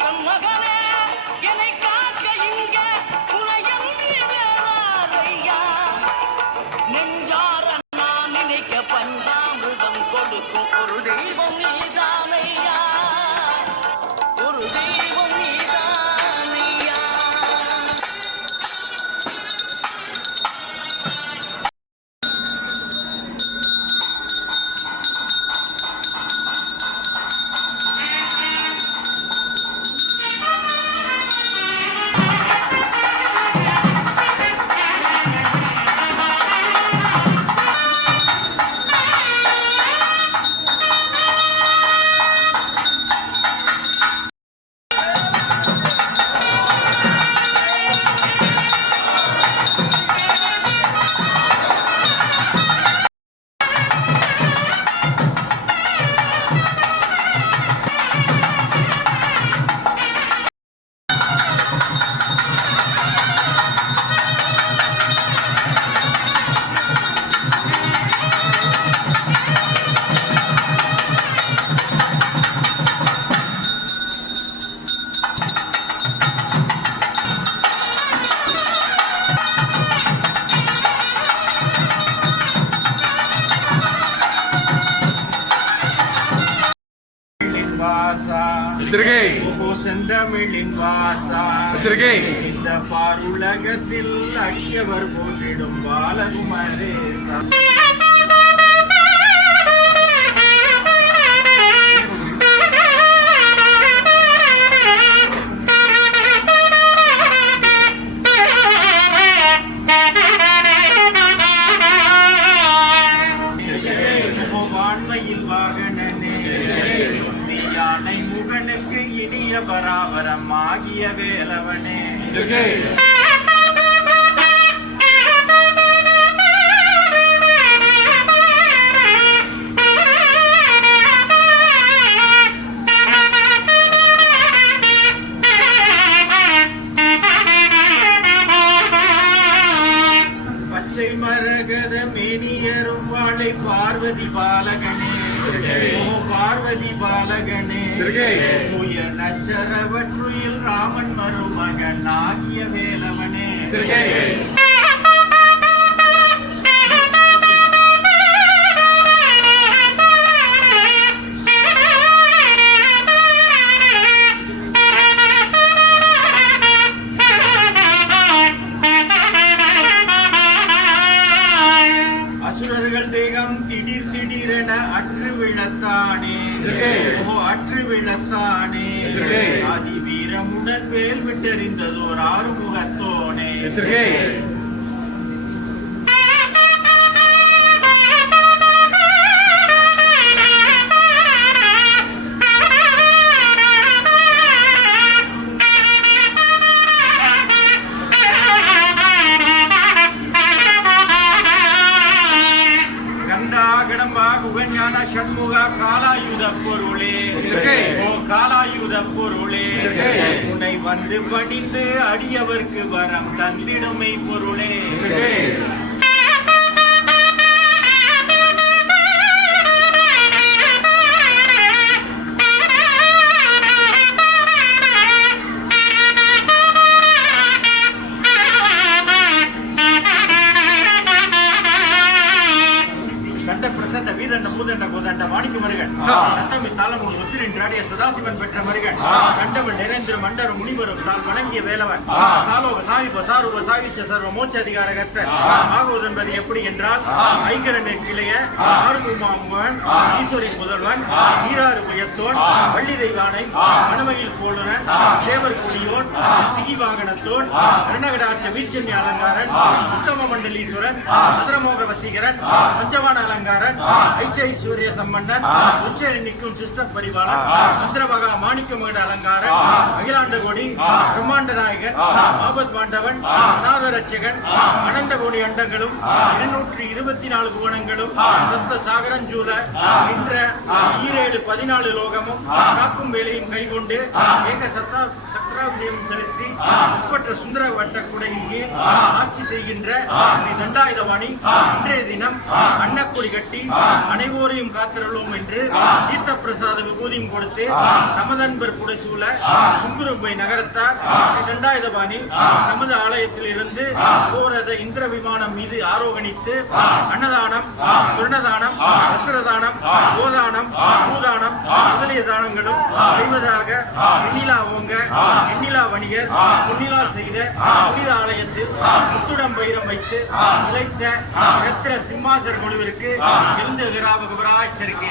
ஈசன் மகனே என்னை காக்க இங்க துணையன்றி வேறாரையா நெஞ்சார நான் நினைக்க பஞ்சாமிர்தம் கொடுக்கும் ஒரு தெய்வம் நீதானையா ஒரு தெய்வம் நீதானையா. செந்தமிழின் வாசா இந்த பாருலகத்தில் அடியவர் போற்றிடும் பாலகுமரேசா. வான்மையில் வாகனனே யானை முகனுக்கு இனிய பராபரம் ஆகிய வேலவனே. பச்சை மரகத மேனியரும் வாழை பார்வதி பாலகனே பார்வதி பாலகனே தூய நச்சரவற்றுயில் ராமன் மருமகன் ஆகிய வேலவனே. அசுரர்கள் தேகம் திடீர் திடீரென அற்று விழத்தானே அற்று விழத்தானே ஆதி வீரமுடன் வேல் விட்டறிந்ததோர் ஆறுமுகத்தோனே. சண்முக காலாயுத பொருளே காலாயுத பொருளே உன்னை வந்து படிந்து அடியவர்க்கு வரம் தந்திடுமை பொருளே. மாணிக்க மருகன் சத்தமி தாளமும் முசிறின்றாடிய சதாசிவன் பெற்ற மருகன் கண்டவன் நிறைந்திர மண்டரும் முனிவரும் தால் வணங்கிய வேலவன் சாலோக சாவிப சாரூப சாவிச்ச சர்வ மோட்ச அதிகார கற்றன் ஆகுவது என்பது எப்படி என்றால் ஐங்கரனின் கிளைய ஆறுமுகன் ஈஸ்வரின் முதல்வன் ஈராறு புயத்தோன் வள்ளி தெய்வானை மணமையில் போலுனன் சேவர் குடியோன் சிகி வாகனத்தோன் கருணகடாட்ச வீச்சன்ய அலங்காரன் உத்தம மண்டலீஸ்வரன் சதுரமோக வசீகரன் பஞ்சவான அலங்காரன் ஐச்சைஸ்வரிய சம்பந்தன் உச்சரி நிற்கும் சிஸ்டம் பரிவாளன் மந்திரமகா மாணிக்க மகட அலங்காரன் அகிலாண்ட கோடி பிரம்மாண்ட நாயகன் ஆபத் பாண்டவன் அநாத ரட்சகன் அனந்த கோடி அண்டங்களும் 224 புவனங்களும் சப்த சாகரஞ்சூல என்ற 14 லோகமும் காக்கும் வேலையும் கைகொண்டு ஏக சத்ராபியம் தீபம் செலுத்தி ஒப்பற்ற சுந்தர வட்ட குடையின் கீழ் ஆட்சி செய்கின்ற ஸ்ரீ தண்டாயுதபாணி இன்றைய தினம் அன்னக்கொடி கட்டி அனைவோரையும் காத்திரலும் என்று தீர்த்த பிரசாத விபூதியும் கொடுத்து நமதன்பர் புடைசூழ சுங்குரும்பை நகரத்தார் ஸ்ரீ தண்டாயுதபாணி நமது ஆலயத்தில் இருந்து கோரத இந்திர விமானம் மீது ஆரோகணித்து அன்னதானம், சுரணதானம், வஸ்திரதானம், கோதானம், பூதானம் முதலிய தானங்களும் செய்வதாக எண்ணிலா ஓங்க எண்ணிலா வணிகர் பொன்னிலால் செய்த புனித ஆலயத்தில் முத்துடம் பைரம் வைத்து இழைத்த ரத்திர சிம்மாசர குழுவிற்கு எழுந்து விராபகராய்ச்சருக்கு